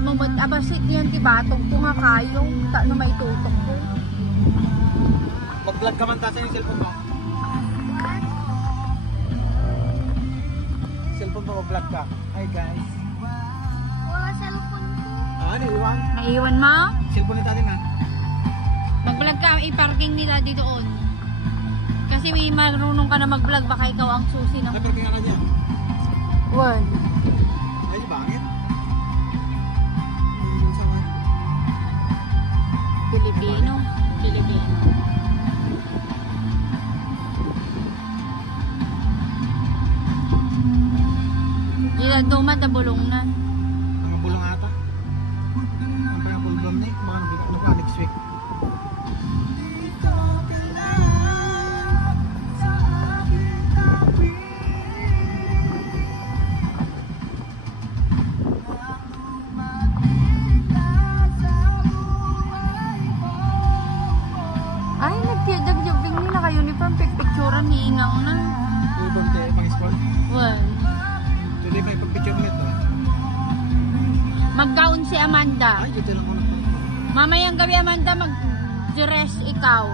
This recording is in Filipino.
mo mo abasit yan tibatog ko nga kayo ta no may tutok ko. Mag-vlog ka man ta sa yung cellphone mo. Cellphone mo mag-vlog ka. Hi guys. Wala cellphone ko. Naiwan. Naiwan mo? Cellphone ni Daddy na. Mag-vlog ka, i-parking ni Daddy doon. Kasi may marunong ka na mag-vlog, baka ikaw ang susi ng... Ay, parking ka na dyan. One. Ay, bakit? Pilipino. Pilipino. Ilan tumad na bulong na. Ang bulong ata. Ang parang bulong ni. Mga nabulong next week. Ay, nagtiyadag-jubing nila kayo ni Pam. Picturean ni Ingang na. Tulong tayo pang-sport. Well, Tuloy may pag-picture mo ito. mag-gown si Amanda. Ay, dito lang ako na. Mamayang gabi Amanda, mag-dress ikaw.